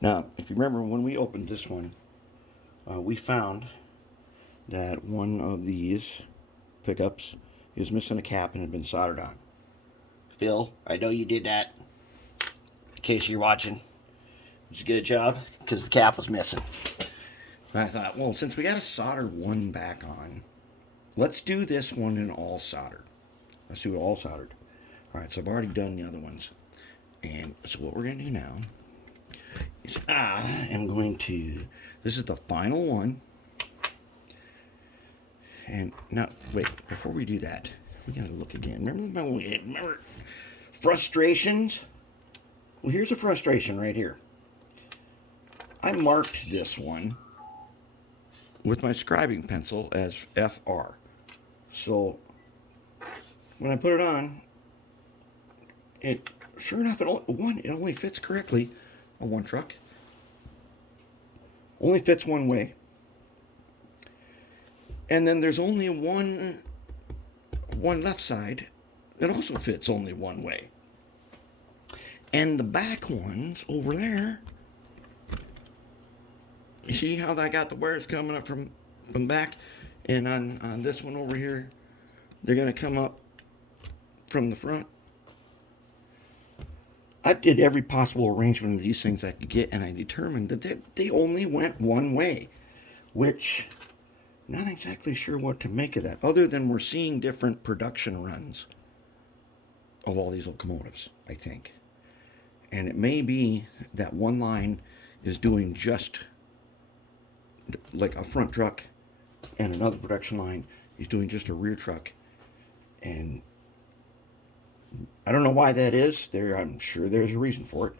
Now, if you remember when we opened this one, we found that one of these pickups is missing a cap and had been soldered on. Phil, I know you did that. In case you're watching, it's a good job because the cap was missing. And I thought, well, since we got to solder one back on, let's do this one in all soldered. Let's do it all soldered. All right, so I've already done the other ones. And so what we're going to do now is I am going to, this is the final one. And now, wait, before we do that, we got to look again. Remember frustrations? Well, here's a frustration right here. I marked this one with my scribing pencil as FR. So when I put it on, it sure enough, it only fits correctly on one truck. Only fits one way. And then there's only one left side that also fits only one way. And the back ones over there, you see how I got the wires coming up from back? And on this one over here, they're going to come up from the front. I did every possible arrangement of these things I could get, and I determined that they only went one way, which not exactly sure what to make of that, other than we're seeing different production runs of all these locomotives, I think. And it may be that one line is doing just like a front truck, and another production line is doing just a rear truck. And I don't know why that is. I'm sure there's a reason for it.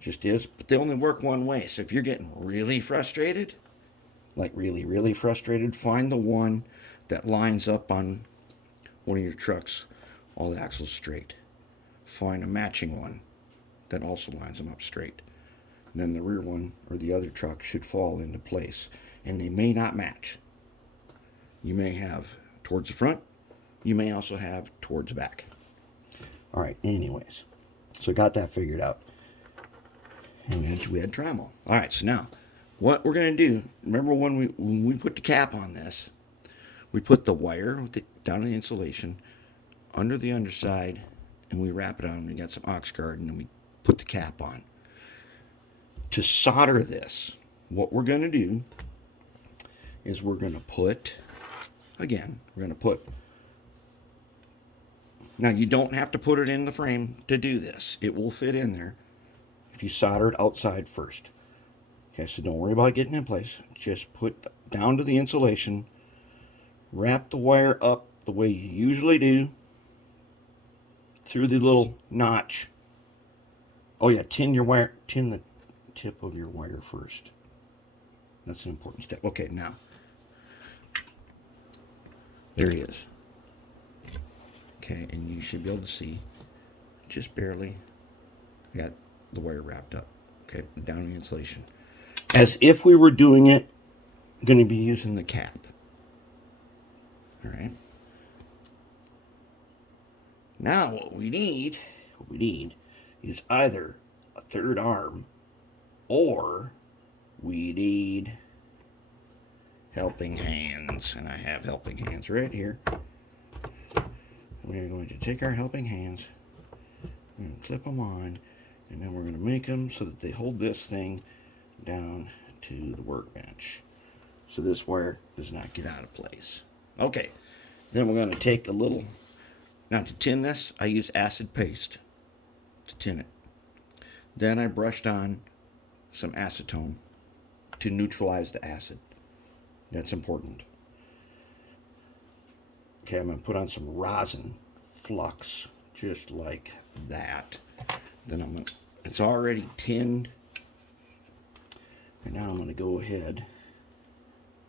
It just is. But they only work one way. So if you're getting really frustrated, like really, really frustrated, find the one that lines up on one of your trucks, all the axles straight. Find a matching one that also lines them up straight. And then the rear one or the other truck should fall into place. And they may not match. You may have towards the front. You may also have towards the back. All right, anyways. So got that figured out. And we had Trammel. All right, so now what we're going to do, remember when we put the cap on this, we put the wire down the insulation under the underside, and we wrap it on. We got some ox guard, and then we put the cap on. To solder this, what we're going to do is we're going to put, now you don't have to put it in the frame to do this. It will fit in there if you solder it outside first. Okay, so don't worry about getting in place. Just put down to the insulation, wrap the wire up the way you usually do through the little notch. Oh yeah, tin the tip of your wire first. That's an important step. Okay, now there he is. Okay, and you should be able to see just barely. I got the wire wrapped up. Okay, down the insulation. As if we were doing it, going to be using the cap. All right. Now what we need is either a third arm or we need helping hands. And I have helping hands right here. We're going to take our helping hands and clip them on, and then we're going to make them so that they hold this thing down to the workbench so this wire does not get out of place. Okay, then we're going to take a little, now to tin this, I use acid paste to tin it. Then I brushed on some acetone to neutralize the acid. That's important. Okay, I'm going to put on some rosin flux, just like that. Then it's already tinned. And now I'm going to go ahead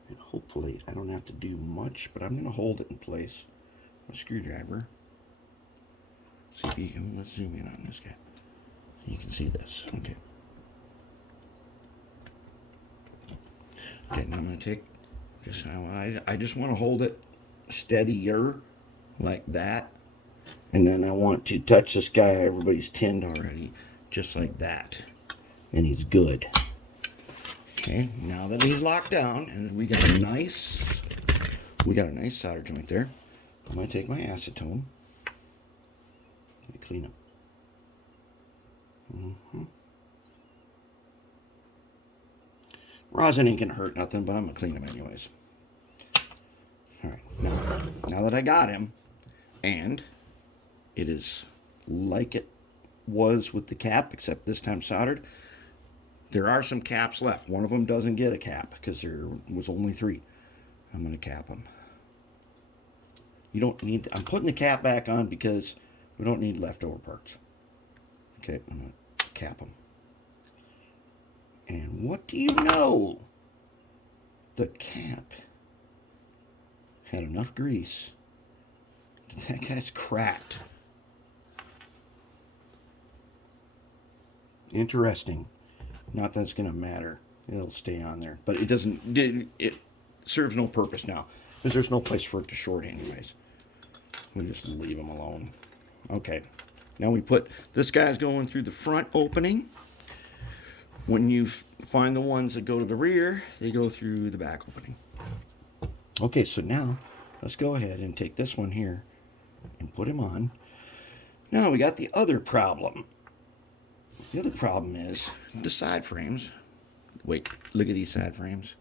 and hopefully I don't have to do much, but I'm going to hold it in place with a screwdriver. See if you can, let's zoom in on this guy. You can see this. Okay. Okay, now I'm going to take just how I just want to hold it steadier like that, and then I want to touch this guy everybody's tinned already just like that, and he's good. Okay, now that he's locked down and we got a nice solder joint there, I'm going to take my acetone and clean him. Rosin ain't gonna hurt nothing, but I'm gonna clean him anyways. Alright, now that I got him, and it is like it was with the cap, except this time soldered, there are some caps left. One of them doesn't get a cap because there was only 3. I'm gonna cap them. You don't need, I'm putting the cap back on because we don't need leftover parts. Okay, I'm gonna cap them. And what do you know? The cap had enough grease. That guy's cracked. Interesting. Not that it's going to matter. It'll stay on there. But it doesn't, it serves no purpose now. Because there's no place for it to short anyways. We just leave them alone. Okay. Now we put, this guy's going through the front opening. When you find the ones that go to the rear, they go through the back opening. Okay, so now let's go ahead and take this one here and put him on. Now we got the other problem. The other problem is the side frames. Wait, look at these side frames.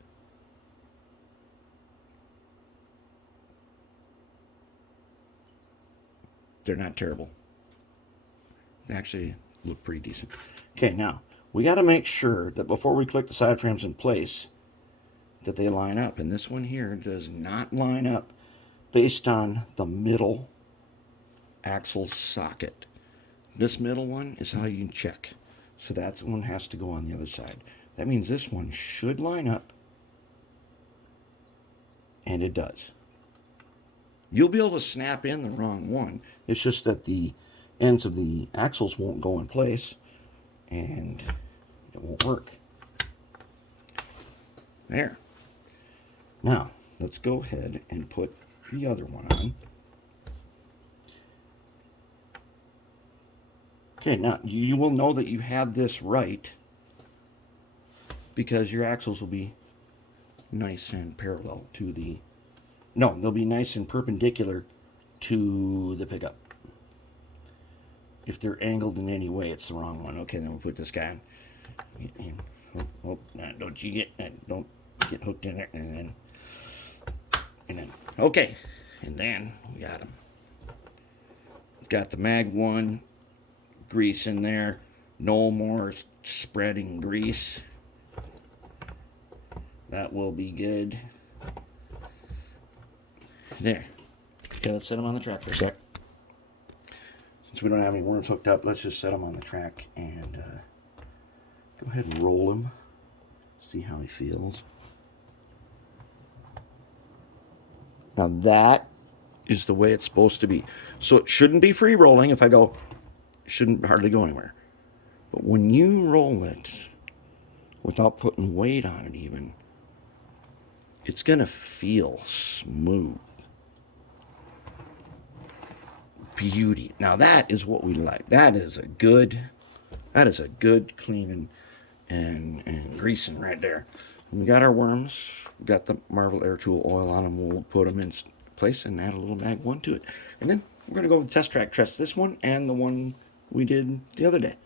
They're not terrible. They actually look pretty decent. Okay, now we got to make sure that before we click the side frames in place that they line up. And this one here does not line up based on the middle axle socket. This middle one is how you check. So that one has to go on the other side. That means this one should line up. And it does. You'll be able to snap in the wrong one. It's just that the ends of the axles won't go in place. And it won't work. There. Now, let's go ahead and put the other one on. Okay, now you will know that you have this right because your axles will be nice and parallel to the, no, they'll be nice and perpendicular to the pickup. If they're angled in any way, it's the wrong one. Okay, then we'll put this guy on. Oh, don't get hooked in there, and then, okay, and then we got them. Got the Mag 1 grease in there. No more spreading grease. That will be good. There. Okay, let's set them on the track for a sec. Since we don't have any worms hooked up, let's just set them on the track and go ahead and roll him. See how he feels. Now that is the way it's supposed to be. So it shouldn't be free rolling. If I go, it shouldn't hardly go anywhere. But when you roll it without putting weight on it even, it's going to feel smooth. Beauty. Now that is what we like. That is a good cleaning and greasing right there. We got our worms. We got the Marvel Air Tool oil on them. We'll put them in place and add a little Mag 1 to it. And then we're going to go test track test this one and the one we did the other day.